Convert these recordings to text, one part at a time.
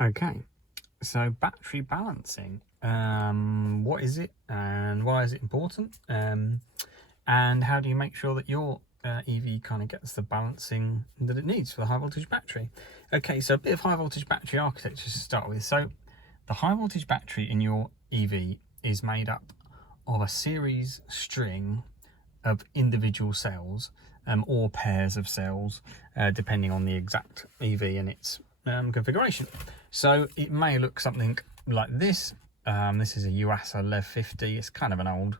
Okay, so battery balancing. What is it and why is it important? And how do you make sure that your EV kind of gets the balancing that it needs for the high voltage battery? Okay, so a bit of high voltage battery architecture to start with. So the high voltage battery in your EV is made up of a series string of individual cells or pairs of cells, depending on the exact EV and its configuration. So it may look something like this. This is a Yuasa Lev 50. It's kind of an old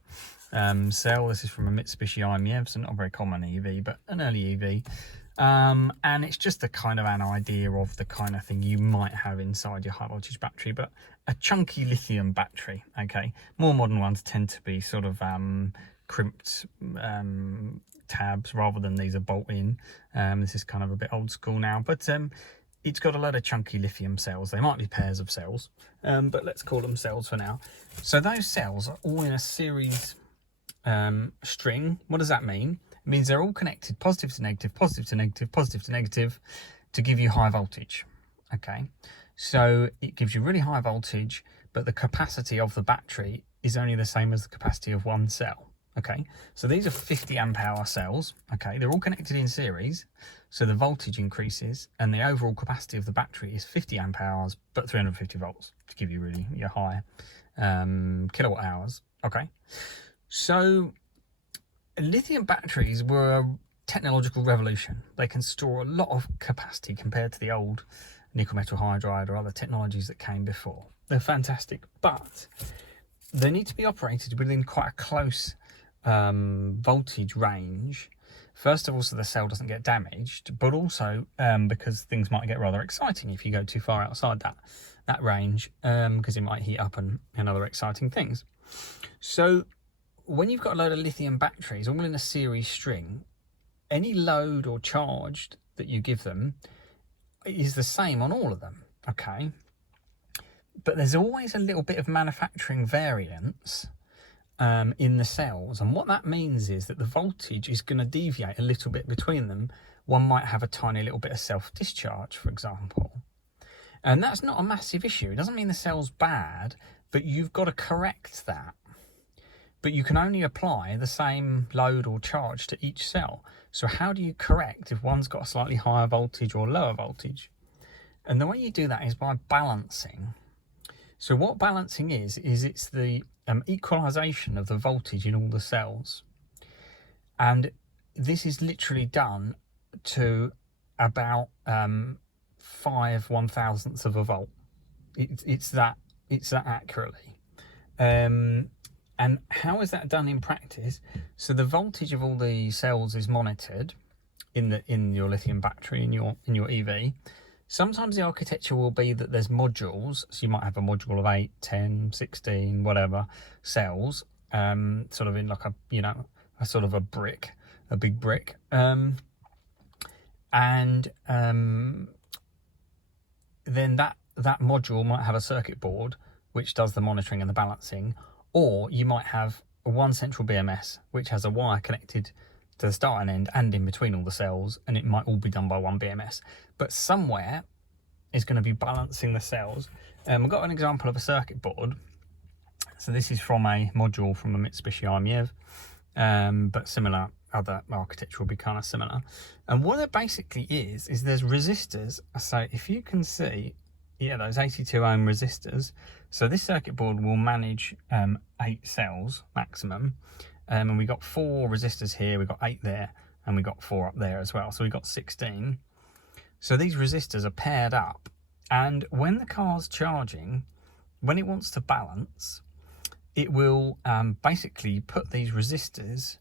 cell. This is from a Mitsubishi IMEV, so not a very common EV, but an early EV. And it's just a kind of an idea of the kind of thing you might have inside your high voltage battery, but a chunky lithium battery. Okay, more modern ones tend to be sort of crimped tabs rather than these are bolt in. This is kind of a bit old school now, but it's got a lot of chunky lithium cells. They might be pairs of cells, but let's call them cells for now. So those cells are all in a series string. What does that mean? It means they're all connected positive to negative, positive to negative, positive to negative to give you high voltage. Okay, so it gives you really high voltage, but the capacity of the battery is only the same as the capacity of one cell. Okay, so these are 50 amp hour cells. Okay, they're all connected in series, so the voltage increases and the overall capacity of the battery is 50 amp hours but 350 volts to give you really your high kilowatt hours. Okay, so lithium batteries were a technological revolution. They can store a lot of capacity compared to the old nickel metal hydride or other technologies that came before. They're fantastic, but they need to be operated within quite a close voltage range. First of all, so the cell doesn't get damaged, but also because things might get rather exciting if you go too far outside that range, because it might heat up and other exciting things. So when you've got a load of lithium batteries all in a series string, any load or charge that you give them is the same on all of them. Okay, but there's always a little bit of manufacturing variance in the cells, and what that means is that the voltage is going to deviate a little bit between them. One might have a tiny little bit of self-discharge, for example, and that's not a massive issue. It doesn't mean the cell's bad, but you've got to correct that. But you can only apply the same load or charge to each cell. So how do you correct if one's got a slightly higher voltage or lower voltage? And the way you do that is by balancing. So what balancing is it's the equalization of the voltage in all the cells. And this is literally done to about 5 1/1000ths of a volt. It's that accurately. And how is that done in practice? So the voltage of all the cells is monitored in your lithium battery, in your EV. Sometimes the architecture will be that there's modules, so you might have a module of 8, 10, 16, whatever cells, sort of in like a sort of a brick, a big brick, and then that module might have a circuit board which does the monitoring and the balancing, or you might have one central BMS which has a wire connected to the start and end and in between all the cells, and it might all be done by one BMS, but somewhere is going to be balancing the cells. We've got an example of a circuit board. So this is from a module from a Mitsubishi IMEV, but similar, other architecture will be kind of similar. And what it basically is there's resistors. So if you can see, yeah, those 82 ohm resistors. So this circuit board will manage 8 cells maximum. And we got 4 resistors here, we got 8 there, and we got 4 up there as well. So we got 16. So these resistors are paired up, and when the car's charging, when it wants to balance, it will basically put these resistors,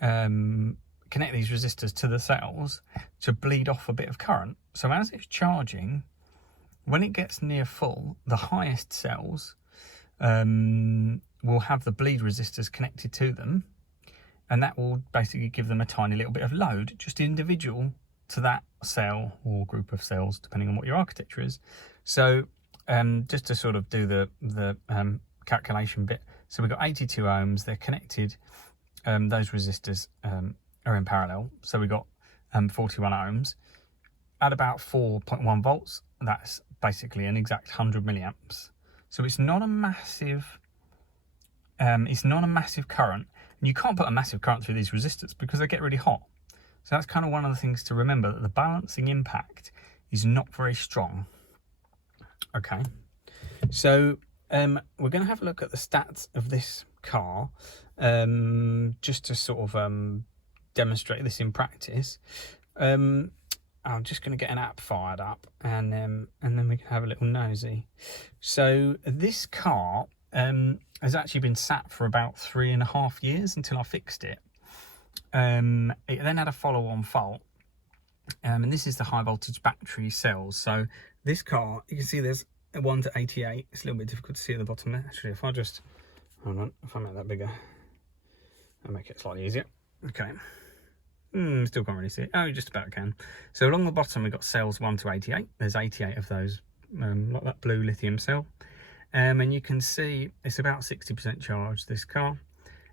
connect these resistors to the cells to bleed off a bit of current. So as it's charging, when it gets near full, the highest cells will have the bleed resistors connected to them, and that will basically give them a tiny little bit of load, just individual to that cell or group of cells, depending on what your architecture is. So just to sort of do the calculation bit, so we've got 82 ohms, they're connected, those resistors are in parallel, so we've got 41 ohms. at about 4.1 volts, that's basically an exact 100 milliamps. So it's not a massive current, and you can't put a massive current through these resistors because they get really hot. So that's kind of one of the things to remember, that the balancing impact is not very strong. Okay, so we're going to have a look at the stats of this car, just to sort of demonstrate this in practice. I'm just going to get an app fired up, and then we can have a little nosy. So this car has actually been sat for about 3.5 years until I fixed it. It then had a follow-on fault, and this is the high voltage battery cells. So this car, you can see there's a 1 to 88. It's a little bit difficult to see at the bottom there. Actually, if I just, hold on, if I make that bigger, I'll make it slightly easier. Okay. Still can't really see it. Oh, just about can. So along the bottom, we've got cells 1 to 88. There's 88 of those, like that blue lithium cell. And you can see it's about 60% charged, this car.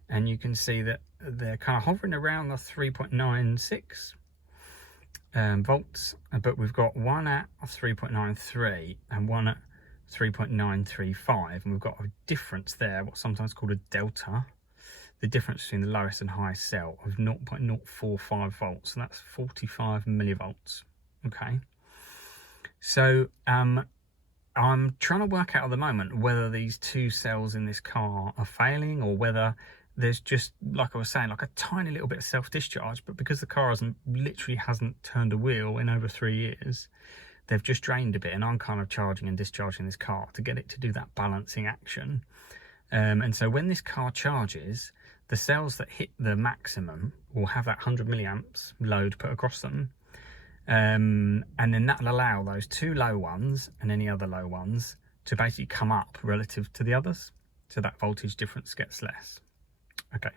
And you can see that they're kind of hovering around the 3.96 volts, but we've got one at 3.93 and one at 3.935, and we've got a difference there, what's sometimes called a delta, the difference between the lowest and highest cell of 0.045 volts, and that's 45 millivolts. Okay, so I'm trying to work out at the moment whether these two cells in this car are failing, or whether there's just, like I was saying, like a tiny little bit of self-discharge, but because the car literally hasn't turned a wheel in over 3 years, they've just drained a bit, and I'm kind of charging and discharging this car to get it to do that balancing action. And so when this car charges, the cells that hit the maximum will have that 100 milliamps load put across them. And then that'll allow those two low ones and any other low ones to basically come up relative to the others, so that voltage difference gets less. Okay,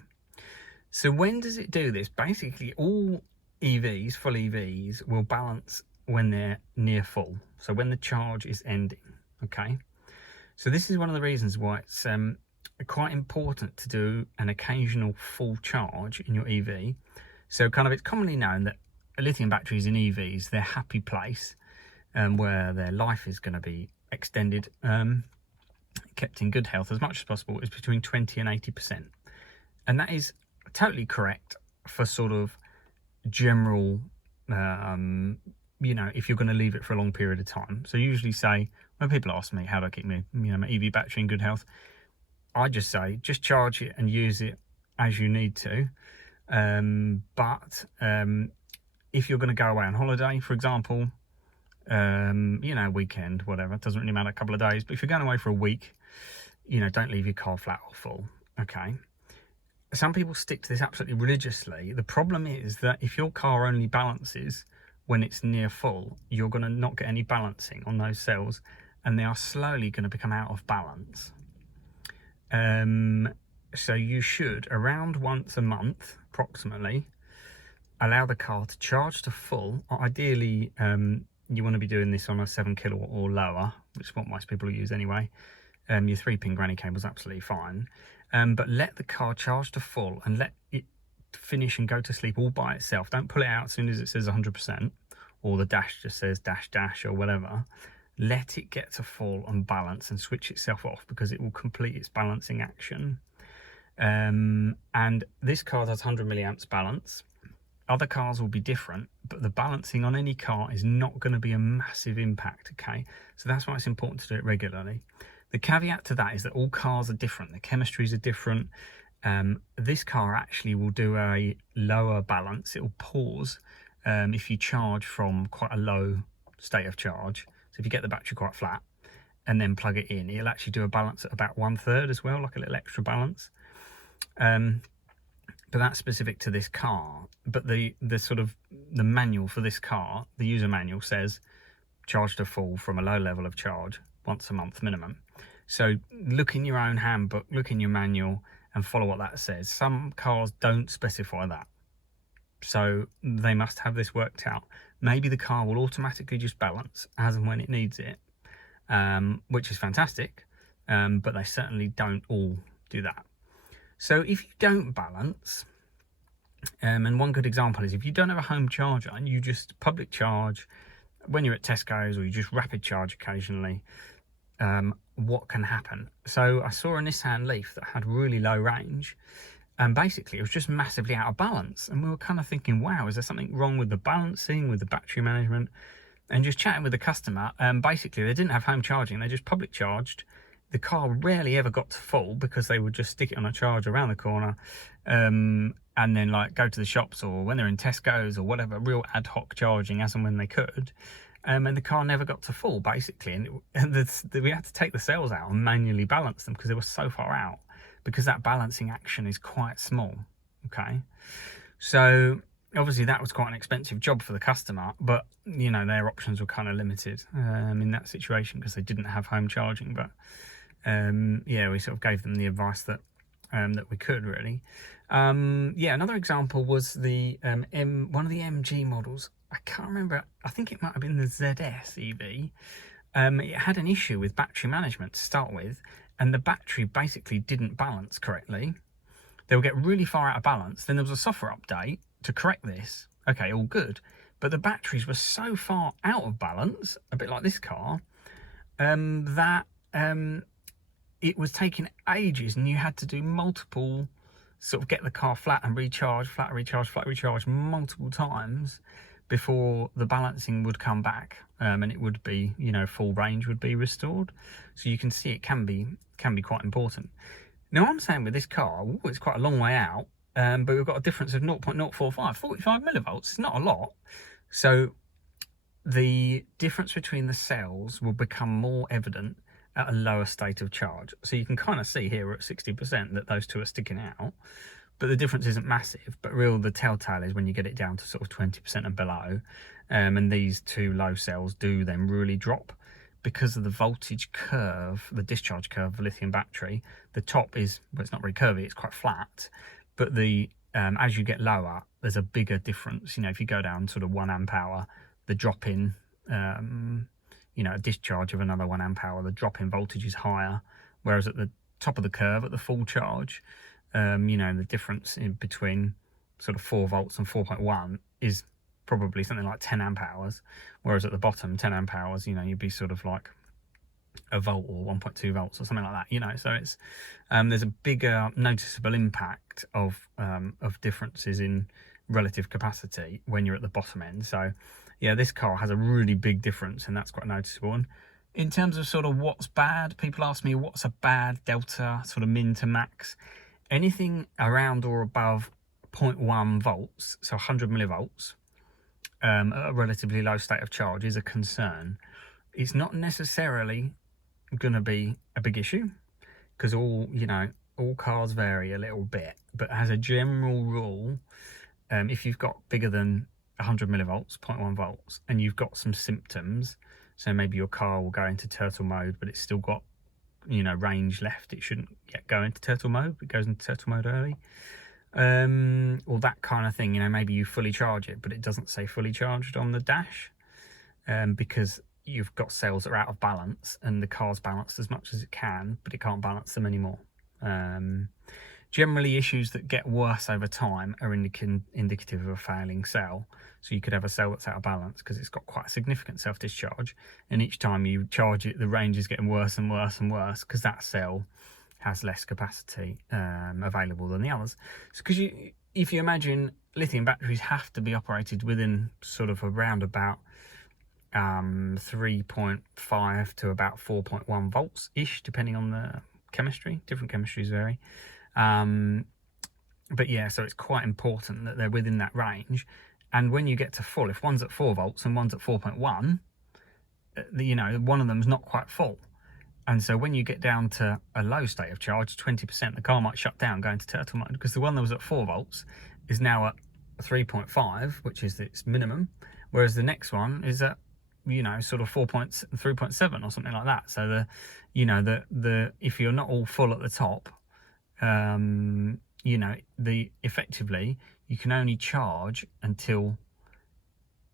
so when does it do this? Basically, all EVs, full EVs, will balance when they're near full, so when the charge is ending. Okay, so this is one of the reasons why it's quite important to do an occasional full charge in your EV. So kind of, it's commonly known that lithium batteries in EVs, their happy place, where their life is going to be extended, kept in good health as much as possible, is between 20 and 80%. And that is totally correct for sort of general, you know, if you're going to leave it for a long period of time. So usually say, when people ask me how do I keep my EV battery in good health, I just say, just charge it and use it as you need to. But if you're going to go away on holiday, for example, you know, weekend, whatever, it doesn't really matter, a couple of days, but if you're going away for a week, you know, don't leave your car flat or full. Okay. Some people stick to this absolutely religiously. The problem is that if your car only balances when it's near full, you're going to not get any balancing on those cells, and they are slowly going to become out of balance. So you should, around once a month approximately, allow the car to charge to full. Ideally, you want to be doing this on a 7 kilowatt or lower, which is what most people use anyway. Your 3-pin granny cable is absolutely fine. But let the car charge to full and let it finish and go to sleep all by itself. Don't pull it out as soon as it says 100%, or the dash just says dash dash or whatever. Let it get to full and balance and switch itself off, because it will complete its balancing action. And this car has 100 milliamps balance. Other cars will be different, but the balancing on any car is not going to be a massive impact, okay? So that's why it's important to do it regularly. The caveat to that is that all cars are different. The chemistries are different. This car actually will do a lower balance. It will pause if you charge from quite a low state of charge. So if you get the battery quite flat and then plug it in, it'll actually do a balance at about 1/3 as well, like a little extra balance. But that's specific to this car. But the manual for this car, the user manual, says charge to full from a low level of charge once a month minimum. So look in your own handbook, look in your manual, and follow what that says. Some cars don't specify that, so they must have this worked out. Maybe the car will automatically just balance as and when it needs it, which is fantastic, but they certainly don't all do that. So if you don't balance, and one good example is if you don't have a home charger and you just public charge, when you're at Tesco's or you just rapid charge occasionally, what can happen. So I saw a Nissan Leaf that had really low range, and basically it was just massively out of balance, and we were kind of thinking, wow, is there something wrong with the balancing, with the battery management? And just chatting with the customer, basically they didn't have home charging, they just public charged. The car rarely ever got to full because they would just stick it on a charge around the corner, and then like go to the shops, or when they're in Tesco's or whatever, real ad hoc charging as and when they could. And the car never got to full, basically, and we had to take the cells out and manually balance them because they were so far out, because that balancing action is quite small. Okay, so obviously that was quite an expensive job for the customer, but you know, their options were kind of limited in that situation because they didn't have home charging. But yeah, we sort of gave them the advice that that we could, really. Yeah, another example was the one of the MG models. I can't remember, I think it might have been the ZS EV. It had an issue with battery management to start with, and the battery basically didn't balance correctly. They would get really far out of balance. Then there was a software update to correct this. Okay, all good. But the batteries were so far out of balance, a bit like this car, that it was taking ages, and you had to do multiple, sort of get the car flat and recharge, flat recharge, flat recharge multiple times before the balancing would come back, and it would be, you know, full range would be restored. So you can see it can be quite important. Now I'm saying with this car, it's quite a long way out, but we've got a difference of 0.045, 45 millivolts. It's not a lot. So the difference between the cells will become more evident at a lower state of charge. So you can kind of see here we're at 60% that those two are sticking out, but the difference isn't massive. But the telltale is when you get it down to sort of 20% and below, and these two low cells do then really drop because of the voltage curve, the discharge curve of a lithium battery. The top is, well, it's not very curvy, it's quite flat, but the as you get lower, there's a bigger difference. You know, if you go down sort of 1 amp hour, the drop in, you know, a discharge of another 1 amp hour, the drop in voltage is higher, whereas at the top of the curve, at the full charge, you know, the difference in between sort of 4 volts and 4.1 is probably something like 10 amp hours, whereas at the bottom, 10 amp hours, you know, you'd be sort of like a volt or 1.2 volts or something like that, you know. So it's there's a bigger noticeable impact of differences in relative capacity when you're at the bottom end. So yeah, this car has a really big difference, and that's quite noticeable. And in terms of sort of what's bad, people ask me what's a bad delta, sort of min to max. Anything around or above 0.1 volts, so 100 millivolts, at a relatively low state of charge is a concern. It's not necessarily going to be a big issue, because all cars vary a little bit, but as a general rule, if you've got bigger than 100 millivolts, 0.1 volts, and you've got some symptoms, so maybe your car will go into turtle mode, but it's still got, you know, range left, it shouldn't yet go into turtle mode, it goes into turtle mode early, or that kind of thing. You know, maybe you fully charge it, but it doesn't say fully charged on the dash, because you've got cells that are out of balance, and the car's balanced as much as it can, but it can't balance them anymore. Generally, issues that get worse over time are indicative of a failing cell. So you could have a cell that's out of balance because it's got quite a significant self-discharge, and each time you charge it, the range is getting worse and worse and worse because that cell has less capacity available than the others. So because if you imagine, lithium batteries have to be operated within sort of around about 3.5 to about 4.1 volts ish, depending on the chemistry. Different chemistries vary. But yeah, so it's quite important that they're within that range. And when you get to full, if one's at 4 volts and one's at 4.1, you know, one of them's not quite full. And so when you get down to a low state of charge, 20%, the car might shut down, go into turtle mode, because the one that was at 4 volts is now at 3.5, which is its minimum, whereas the next one is at, you know, sort of 3.7 or something like that. So the if you're not all full at the top, you know, effectively you can only charge until,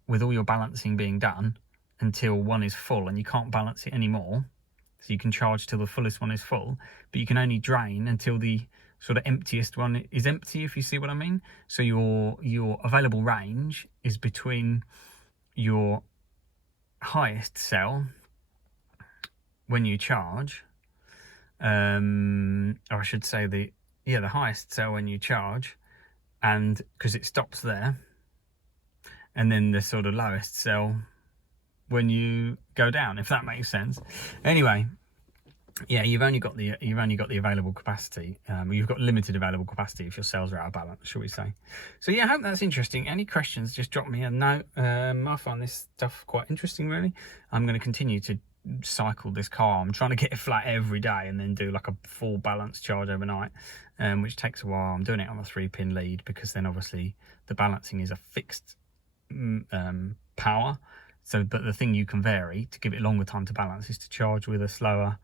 with all your balancing being done, until one is full, and you can't balance it anymore. So you can charge till the fullest one is full, but you can only drain until the sort of emptiest one is empty, if you see what I mean. So your available range is between your highest cell when you charge, or I should say the highest cell when you charge, and because it stops there, and then the sort of lowest cell when you go down, if that makes sense. Anyway, yeah, you've only got the available capacity. You've got limited available capacity if your cells are out of balance, shall we say. So yeah, I hope that's interesting. Any questions, just drop me a note. I find this stuff quite interesting, really. I'm going to continue to cycle this car. I'm trying to get it flat every day and then do like a full balance charge overnight, which takes a while. I'm doing it on a 3-pin lead because then obviously the balancing is a fixed power. So, but the thing you can vary to give it longer time to balance is to charge with a slower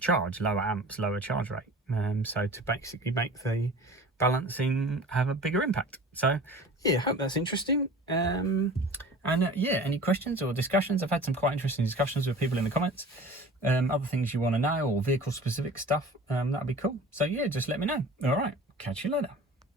charge, lower amps, lower charge rate. So to basically make the balancing have a bigger impact. So yeah, hope that's interesting. Yeah, any questions or discussions? I've had some quite interesting discussions with people in the comments. Other things you want to know or vehicle specific stuff, that'd be cool. So yeah, just let me know. All right, catch you later.